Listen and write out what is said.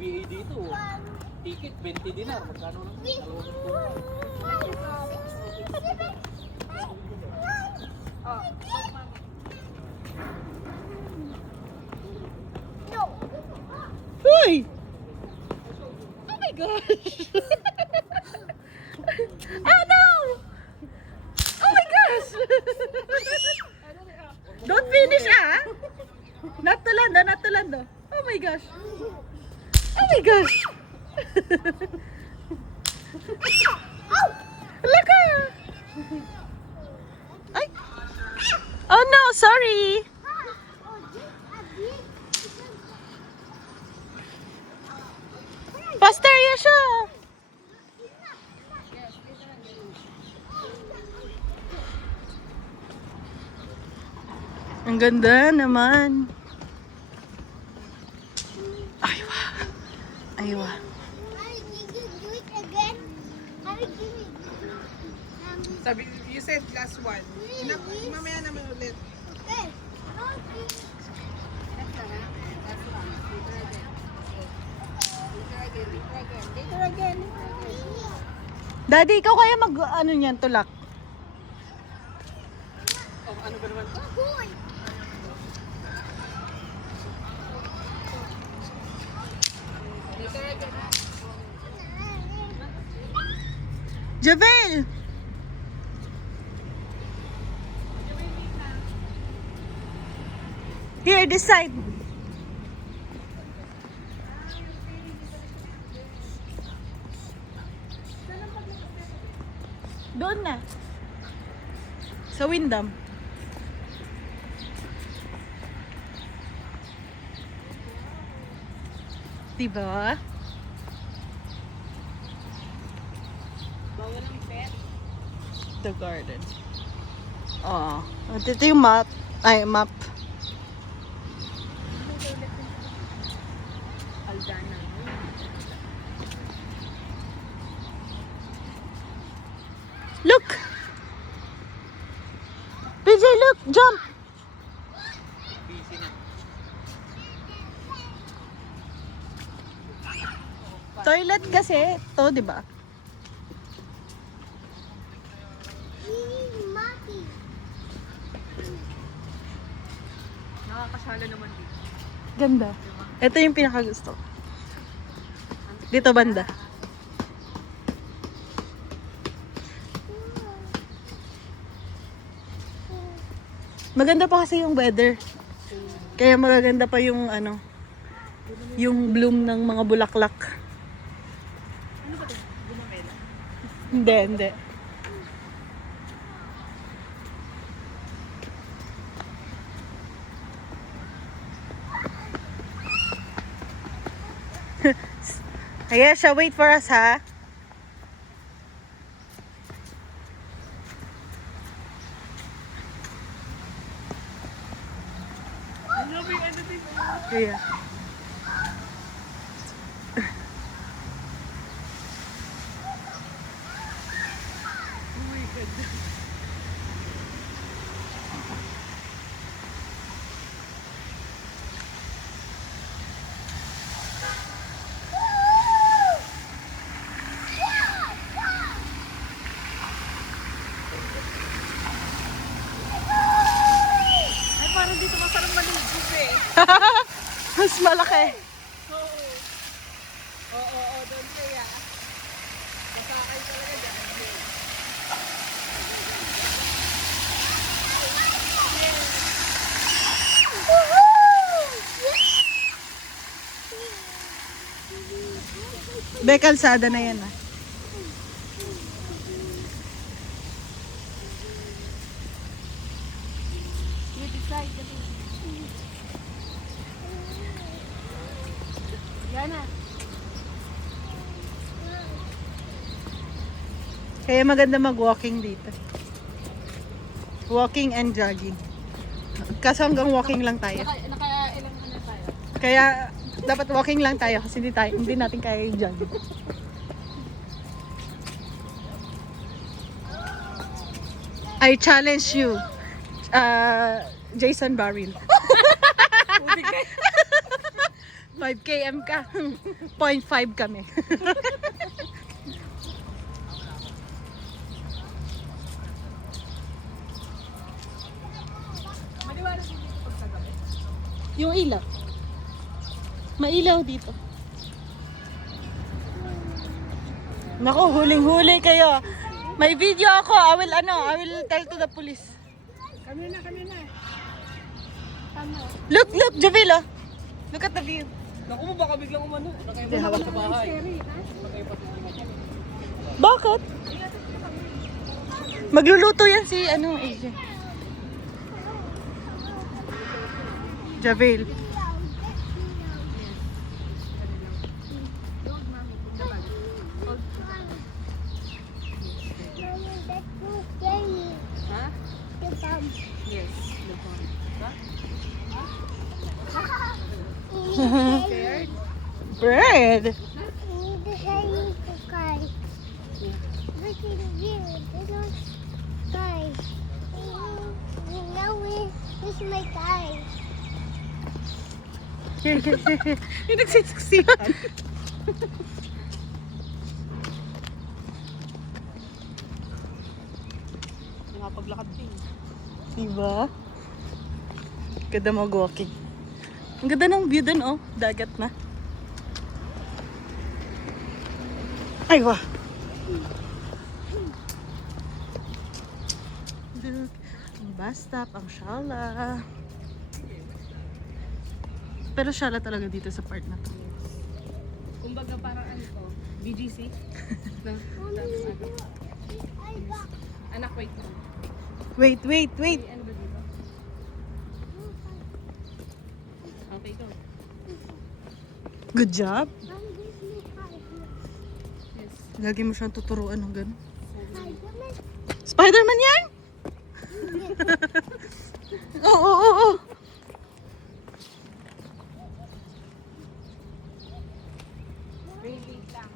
PBA dito. Ticket 20 dinar. Magkano lang? Uy! Oh my gosh! Oh no! Oh my gosh! Don't finish Not to land, not to land. Oh my gosh! Oh my gosh! Look Ay! Oh no, sorry! Faster ya siya! Ang ganda naman. Aywa. Aywa. Sabi, you said last one. Mamaya naman ulit. Daddy, ikaw kaya mag ano niyan tulak? Oh, ano ba naman? Javel! Here, this side. Doon na. Sa Windham. Diba? Bawal ang pet. The garden. Oo. Ito yung map. Ay, map. Aldana. Look! PJ, look! Jump! Busy na. Toilet kasi to, di ba? Nakakasala naman dito. Ganda. Ito yung pinakagusto. Dito banda. Maganda pa kasi yung weather. Kaya magaganda pa yung ano, yung bloom ng mga bulaklak. Ano ba ito? Gumamela? Hindi, hindi. Ayesha, wait for us, ha? Ano ba yung ano dito? Yeah. Oh my God. Ay, parang dito masarap maligo eh. Mas malaki. Oo. Oo, doon kaya. Masakay talaga dyan. Be, kalsada na yan, ah. You decide. Yana. Kaya maganda mag-walking dito. Walking and jogging. Kaso hanggang walking lang tayo. Naka-ilang na tayo. Kaya dapat walking lang tayo kasi hindi natin kaya yung jogging. I challenge you, Jason Baril. 5 km ka. 0.5 kami. Maliwanag din dito pag sa gabi. Yung ilaw. Mailaw dito. Naku, huling-huli kayo. May video ako. I will tell to the police. Kami na. Look, Javel, oh. Look at the view. Naku mo, baka biglang umano. Nakaipas sa bahay. Nakaipas sa bahay. Bakit? Magluluto yan si AJ. Javel. Ha? Yes. Bird. My guy. Here. Yung nagsisiksihan. Nakapaglakad din. Diba? Ganda mag-walking. Ang ganda ng view dun, oh. Dagat na. Ay, wah. Look. Ang bus stop, ang Shala. Pero Shala talaga dito sa part na to. Kumbaga parang ano to? BGC? No? Anak, wait. Wait. Ano ba dito? Okay, go. Good job. Mom, give me five. Yes. Lagi mo siyang tuturuan ng ganun. Spider-Man. Spider-Man yan? Oo. Wait lang.